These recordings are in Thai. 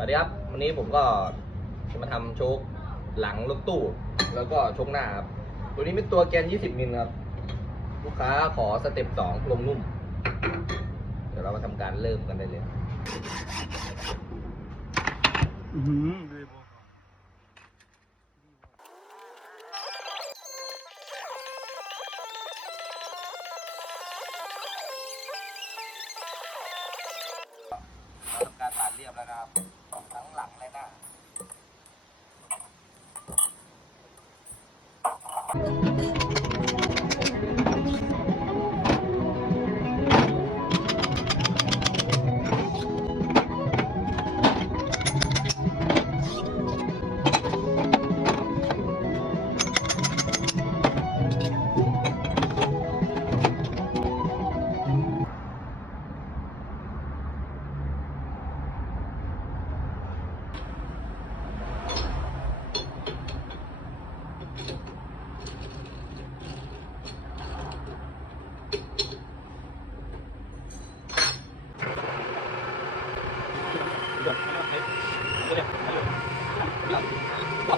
วัสดีครับวันนี้ผมก็จะมาทำโชคหลังรถตู้ แล้วก็โชคหน้าครับตัวนี้เป็นตัวแกน 20 มิลครับ ลูกค้าขอสเต็ป2ลมนุ่ม เดี๋ยวเรามาทำการเริ่มกันได้เลยอือ นะครับทั้งหลังและหน้า ก็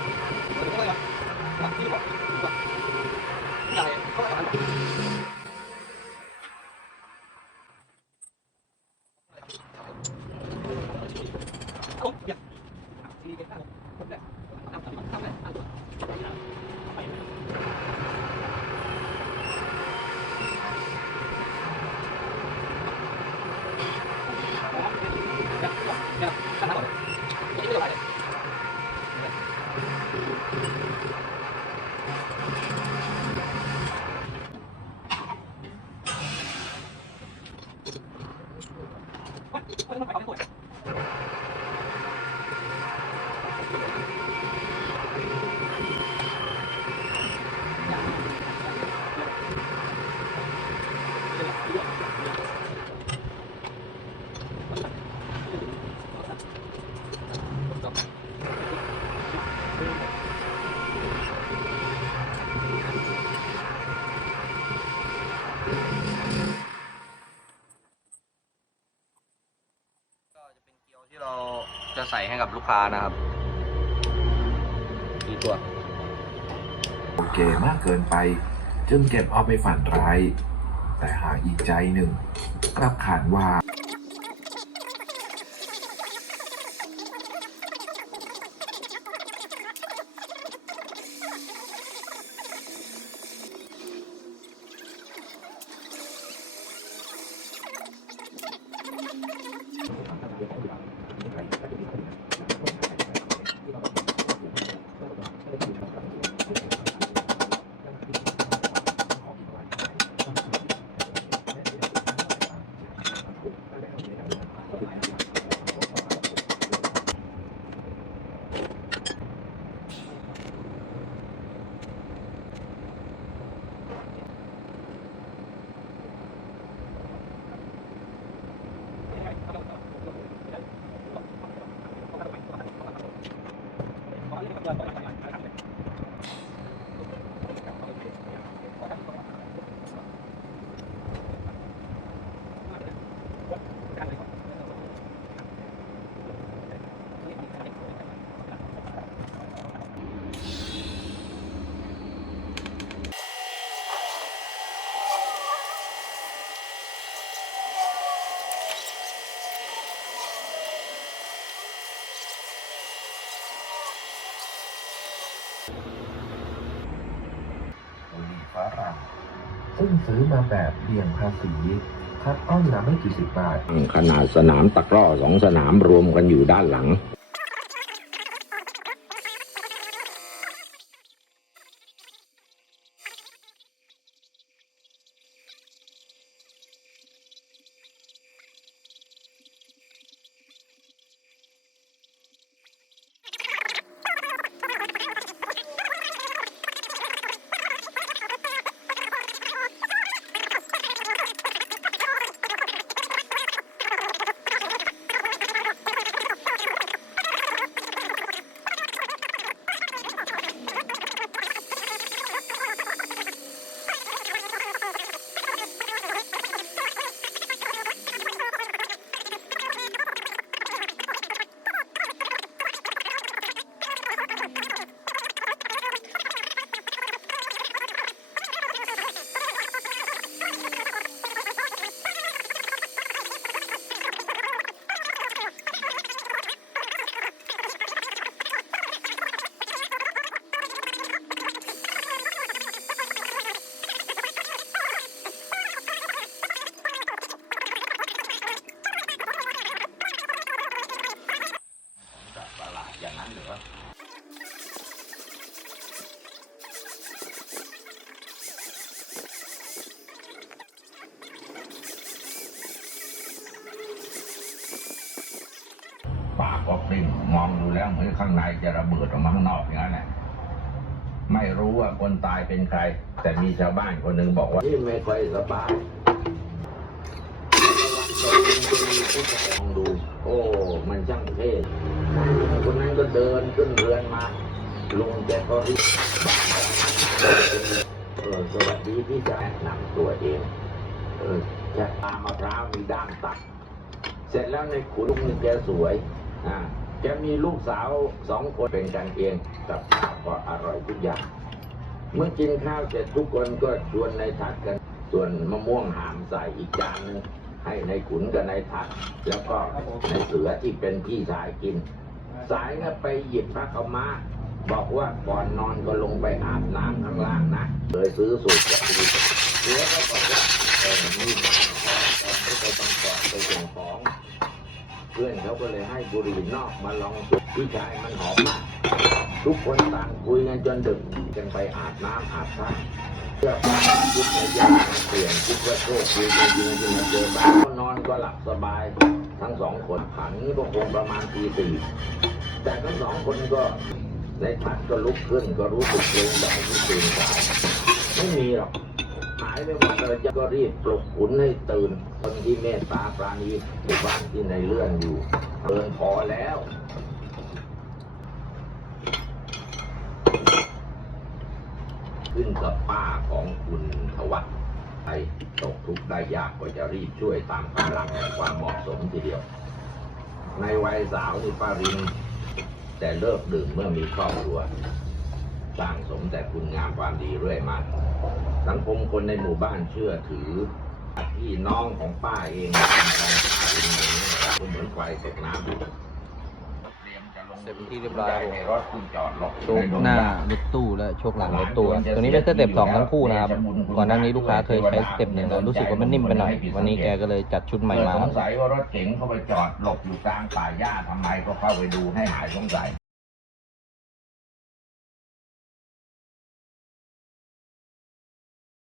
ค้านะครับดีตัวโอเคมากเกินไป จึงเก็บเอาไปฝันร้าย แต่หากอีกใจหนึ่งกลับขานว่า บุหรี่ฝรั่งซึ่งซื้อมาแบบเบี่ยงภาษีคัดอ้อนละไม่กี่สิบบาท ขนาดสนามตะกร้อสองสนามรวมกันอยู่ด้านหลัง แล้วเหมือนข้างในจะระเบิดออกมาข้างนอกอย่างนั้นแหละไม่รู้ว่าคนตายเป็นใคร แต่มีชาวบ้านคนหนึ่งบอกว่าที่ไม่ค่อยสบายมองดู โอ้ มันช่างเท่คนนั้นก็เดินขึ้นเรือนมาลุงแกก็รีบเออสวัสดีพี่ชายนำตัวเองเออจะตามมะพร้าวมีด้ามตัด เสร็จแล้วในขุนลุงนี่แกสวย อ่า แกมีลูกสาวสองคนเป็นกันเองกับข้าวก็อร่อยทุกอย่าง เมื่อกินข้าวเสร็จทุกคนก็ชวนในทัดกัน ส่วนมะม่วงหามใส่อีกจานหนึงให้ในขุนกับในทัดแล้วก็ในเสือที่เป็นพี่ชายกิน สายก็ไปหยิบพระเขาวมาบอกว่าก่อนนอนก็ลงไปอาบน้ำข้างล่างนะเลยซื้อสูตรจากดีเสือก็บอกว่าเออนี่บ้านพ่อแต่ไม่ไปต้องกอดไปส่งของ พื่อนเขาก็เลยให้บุหรี่นอกมาลองสูบพี่ชายมันหอมมาก ทุกคนต่างคุยกันจนดึกกันไปอาบน้ำอาบท่าเพื่อความคิดในยามเปลี่ยนคิดว่าโชคดีจริงๆที่มาเจอบ้านก็นอนก็หลับสบาย ทั้งสองคนผันก็คงประมาณตีสี่แต่ทั้งสองคนก็ในผัดก็ลุกขึ้นก็รู้สึกเกรงใจที่ตื่นสายไม่มีหรอก ไปหมดเลยก็รีบปลุกขุนให้ตื่น คนที่เมตตาปราณีที่บ้านที่ในเลื่อนอยู่เดินพอแล้วขึ้นกับป้าของคุณทวัฒน์ไปตกทุกข์ได้ยากก็จะรีบช่วยตามกำลังแห่งความเหมาะสมทีเดียว ในวัยสาวนี่ป้าริน แต่เลิกดื่มเมื่อมีครอบครัว สร้างสมแต่คุณงามความดีเรื่อยมา สังคมคนในหมู่บ้านเชื่อถือพี่น้องของป้าเองเป็นการฆ่าเป็นเหมือนก็เหมือนไฟตกน้ำเสร็จเป็นที่เรียบร้อยรถคุณจอดหลบโชคหน้ารถตู้และโชคหลังรถตู้ครับตัวนี้เป็นสเต็ปสองทั้งคู่นะครับ ก่อนหน้านี้ลูกค้าเคยใช้สเต็ปหนึ่งแล้วรู้สึกว่ามันนิ่มไปหน่อย วันนี้แกก็เลยจัดชุดใหม่มาสงสัยว่ารถเก๋งเขาไปจอดหลบอยู่กลางป่าหญ้าทำไมก็เข้าไปดูให้หายสงสัย